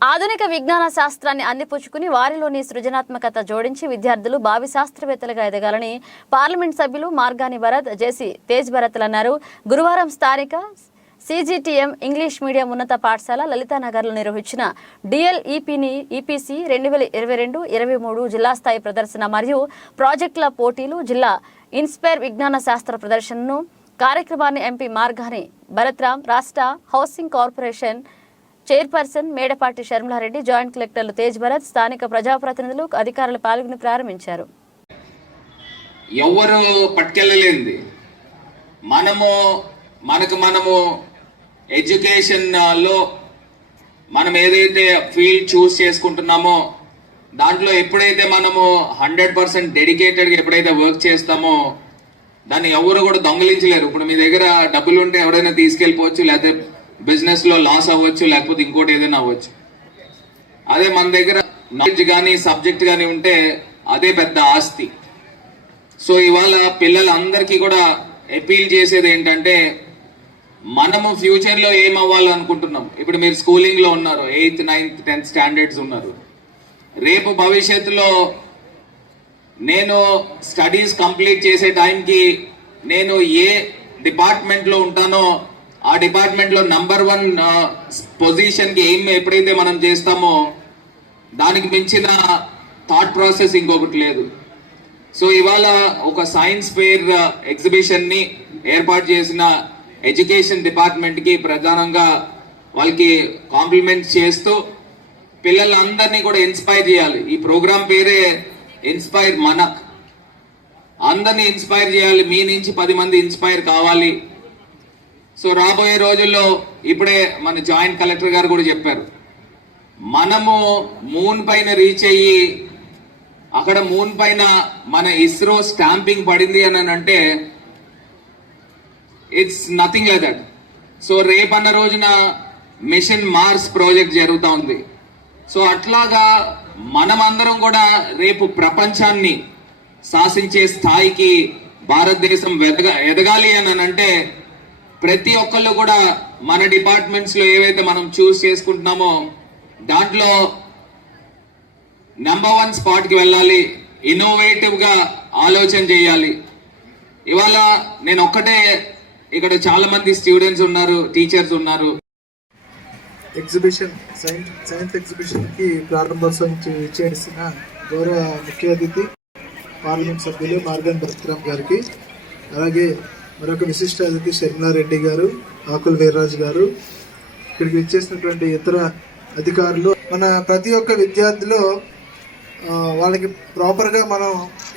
ఆధునిక విజ్ఞాన శాస్త్రాన్ని అందిపుచ్చుకుని వారిలోని సృజనాత్మకత జోడించి విద్యార్థులు భావి శాస్త్రవేత్తలుగా ఎదగాలని పార్లమెంట్ సభ్యులు మార్గాని భరత్ జేసీ తేజ్ భరత్లు అన్నారు. గురువారం స్థానిక సీజీటీఎం ఇంగ్లీష్ మీడియం ఉన్నత పాఠశాల లలితానగర్లో నిర్వహించిన డిఎల్ ఈపీని ఈపీసీ రెండు వేల ఇరవై రెండు ఇరవై మూడు జిల్లా స్థాయి ప్రదర్శన మరియు ప్రాజెక్టుల పోటీలు జిల్లా ఇన్స్పైర్ విజ్ఞాన శాస్త్ర ప్రదర్శనను కార్యక్రమాన్ని ఎంపీ మార్గాని భరత్రామ్ రాష్ట్ర housing corporation chairperson Medapati Sharmila Reddy joint కలెక్టర్లు తేజ్ భరత్ స్థానిక ప్రజాప్రతినిధులు అధికారులు పాల్గొని ప్రారంభించారు. ఎవరు పట్టుకెళ్ళలేంది మనము మనకు మనము ఎడ్యుకేషన్లో మనం ఏదైతే ఫీల్డ్ చూస్ చేసుకుంటున్నామో దాంట్లో ఎప్పుడైతే మనము హండ్రెడ్ పర్సెంట్ డెడికేటెడ్గా ఎప్పుడైతే వర్క్ చేస్తామో దాన్ని ఎవరు కూడా దొంగలించలేరు. ఇప్పుడు మీ దగ్గర డబ్బులు ఉంటే ఎవరైనా తీసుకెళ్ళిపోవచ్చు లేకపోతే బిజినెస్లో లాస్ అవ్వచ్చు లేకపోతే ఇంకోటి ఏదైనా అవ్వచ్చు. అదే మన దగ్గర నాలెడ్జ్ కానీ సబ్జెక్ట్ కానీ ఉంటే అదే పెద్ద ఆస్తి. సో ఇవాళ పిల్లలందరికీ కూడా అపీల్ చేసేది ఏంటంటే మనము ఫ్యూచర్లో ఏం అవ్వాలనుకుంటున్నాం? ఇప్పుడు మీరు స్కూలింగ్లో ఉన్నారు ఎయిత్ నైన్త్ టెన్త్ స్టాండర్డ్స్ ఉన్నారు. రేపు భవిష్యత్తులో నేను స్టడీస్ కంప్లీట్ చేసే టైంకి నేను ఏ డిపార్ట్మెంట్లో ఉంటానో ఆ డిపార్ట్మెంట్లో నంబర్ వన్ పొజిషన్కి ఏం ఎప్పుడైతే మనం చేస్తామో దానికి మించిన థాట్ ప్రాసెస్ ఇంకొకటి లేదు. సో ఇవాళ ఒక సైన్స్ ఫేర్ ఎగ్జిబిషన్ని ఏర్పాటు చేసిన ఎడ్యుకేషన్ డిపార్ట్మెంట్కి ప్రధానంగా వాళ్ళకి కాంప్లిమెంట్ చేస్తూ పిల్లలందరినీ కూడా ఇన్స్పైర్ చేయాలి. ఈ ప్రోగ్రామ్ పేరే ఇన్స్పైర్ మనక్. అందరినీ ఇన్స్పైర్ చేయాలి. మీ నుంచి పది మంది ఇన్స్పైర్ కావాలి. సో రాబోయే రోజుల్లో ఇప్పుడే మన జాయింట్ కలెక్టర్ గారు కూడా చెప్పారు. మనము మూన్ పైన రీచ్ అయ్యి అక్కడ మూన్ పైన మన ఇస్రో స్టాంపింగ్ పడింది అని అంటే it's nothing like that so రేపన్న రోజున మిషన్ మార్స్ ప్రాజెక్ట్ జరుగుతూ ఉంది. సో అట్లాగా మనమందరం కూడా రేపు ప్రపంచాన్ని శాసించే స్థాయికి భారతదేశం ఎదగ ఎదగాలి అని అంటే ప్రతి ఒక్కళ్ళు కూడా మన డిపార్ట్మెంట్స్లో ఏవైతే మనం చూస్ చేసుకుంటున్నామో దాంట్లో నెంబర్ వన్ స్పాట్కి వెళ్ళాలి ఇన్నోవేటివ్గా ఆలోచన చేయాలి. ఇవాళ నేను ఒక్కటే ఇక్కడ చాలా మంది స్టూడెంట్స్ ఉన్నారు టీచర్స్ ఉన్నారు. ఎగ్జిబిషన్ సైన్స్ సైన్స్ ఎగ్జిబిషన్కి ప్రారంభోత్సవం చేసిన గౌరవ ముఖ్య అతిథి పార్లమెంట్ సభ్యులు మార్గన్ భరత్రామ్ గారికి అలాగే మరొక విశిష్ట అతిథి శర్మిలారెడ్డి గారు ఆకుల వీర్రాజు గారు. ఇక్కడికి వచ్చేసినటువంటి ఇతర అధికారులు. మన ప్రతి ఒక్క విద్యార్థిలో వాళ్ళకి ప్రాపర్గా మనం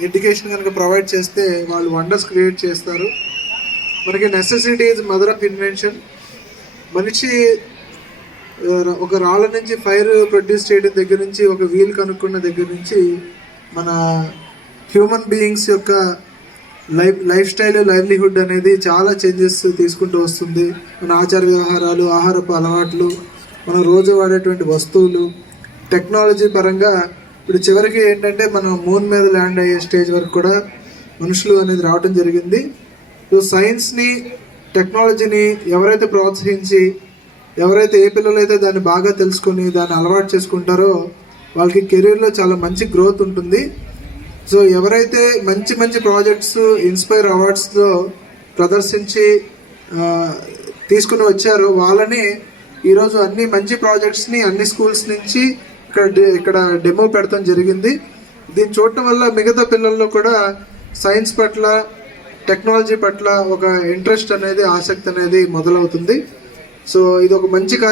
ఎడ్యుకేషన్ కనుక ప్రొవైడ్ చేస్తే వాళ్ళు వండర్స్ క్రియేట్ చేస్తారు. మనకి necessity is mother of invention మనిషి ఒక రాళ్ళ నుంచి ఫైర్ ప్రొడ్యూస్ చేయడం దగ్గర నుంచి ఒక వీల్ కనుక్కున్న దగ్గర నుంచి మన హ్యూమన్ బీయింగ్స్ యొక్క లైఫ్ లైఫ్ స్టైల్ లైవ్లీహుడ్ అనేది చాలా చేంజెస్ తీసుకుంటూ వస్తుంది. మన ఆచార వ్యవహారాలు ఆహారపు అలవాట్లు మనం రోజు వాడేటువంటి వస్తువులు టెక్నాలజీ పరంగా ఇప్పుడు చివరికి ఏంటంటే మనం మూన్ మీద ల్యాండ్ అయ్యే స్టేజ్ వరకు కూడా మనుషులు అనేది రావడం జరిగింది. సో సైన్స్ని టెక్నాలజీని ఎవరైతే ప్రోత్సహించి ఎవరైతే ఏ పిల్లలైతే దాన్ని బాగా తెలుసుకొని దాన్ని అలవాటు చేసుకుంటారో వాళ్ళకి కెరీర్లో చాలా మంచి గ్రోత్ ఉంటుంది. సో ఎవరైతే మంచి మంచి ప్రాజెక్ట్స్ ఇన్స్పైర్ అవార్డ్స్లో ప్రదర్శించి తీసుకుని వచ్చారో వాళ్ళని ఈరోజు అన్ని మంచి ప్రాజెక్ట్స్ని అన్ని స్కూల్స్ నుంచి ఇక్కడ ఇక్కడ డెమో పెడతాం జరిగింది. దీన్ని చూడటం వల్ల మిగతా పిల్లల్లో కూడా సైన్స్ పట్ల టెక్నాలజీ పట్ల ఒక ఇంట్రెస్ట్ అనేది ఆసక్తి అనేది మొదలవుతుంది. సో ఇది ఒక మంచి